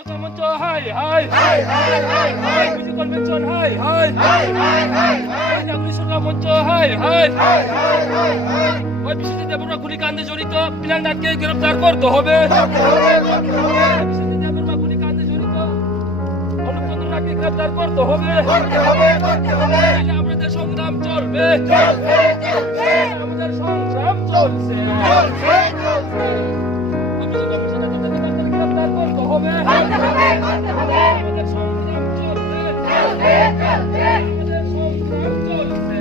সুরক্ষা মঞ্চ high high high high high high Biju convention high high high high high high নাগরিক সুরক্ষা মঞ্চ high high high high high high ওই বিশ্বজিৎ দেববর্মা গুলিকাণ্ডে জড়িত পিলাঙ্গাকে গ্রেফতার করতে হবে বিশ্বজিৎ দেববর্মা গুলিকাণ্ডে জড়িত অনুপ চন্দ্র নাথকে গ্রেফতার করতে হবে আমাদের সংগ্রাম চলবে আমাদের সংগ্রাম চলছে গ্রেফতার করতে হবে আমাদের সংগ্রাম চলবে আমাদের সংগ্রাম চলছে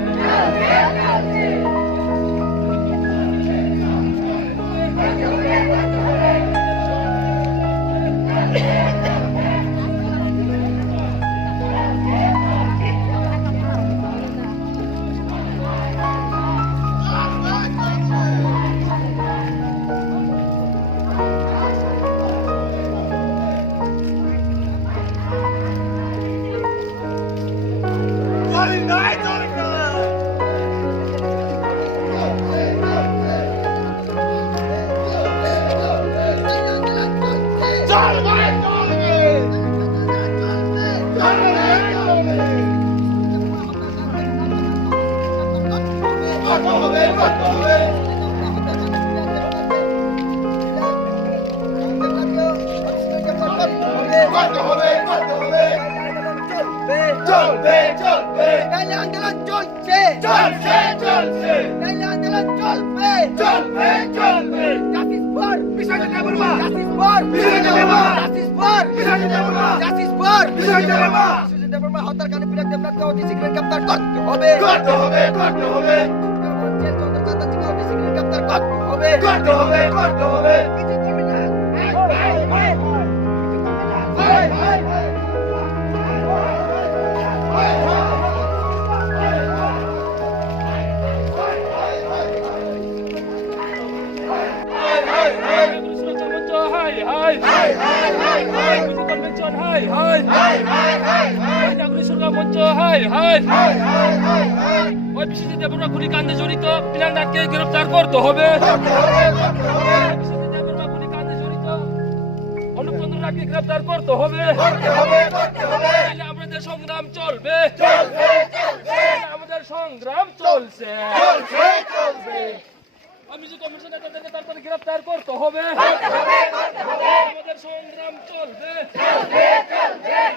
হত্যার কারণে পিলার দেবনাথকে অতি শীঘ্র গ্রেফতার করতে হবে ওই বিশ্বজিৎ দেববর্মা গুলিকাণ্ডে জড়িত পিলাঙ্গাকে গ্রেফতার করতে হবে বিশ্বজিৎ দেববর্মা গুলিকাণ্ডে জড়িত অনুপ চন্দ্র নাথকে গ্রেফতার করতে হবে আমাদের সংগ্রাম চলবে আমাদের সংগ্রাম চলছে তারপরে গ্রেফতার করতে হবে আমাদের সংগ্রাম চলবে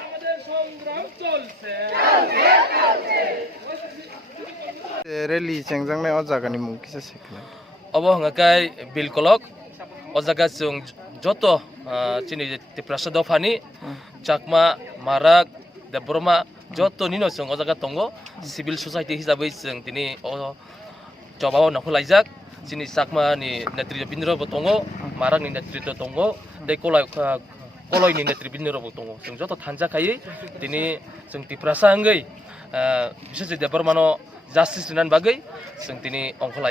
আমাদের সংগ্রাম চলছে rally chengjang o jaga ni mung kisa sekla obo hangakai bilkolok o jaga chung joto chini tiprasa dofani chakma marak deborma joto nino chung o jaga tongo civil society hisabai chung tini o jobao nakhulaijak chini chakma ni netri bindro bo tongo marak ni netri tongo dei koloi ni netri bindro bo tongo chung joto thanjakai tini chung tiprasa angai Bisyojit Debormano justice dinan bagai sing tini ongkolai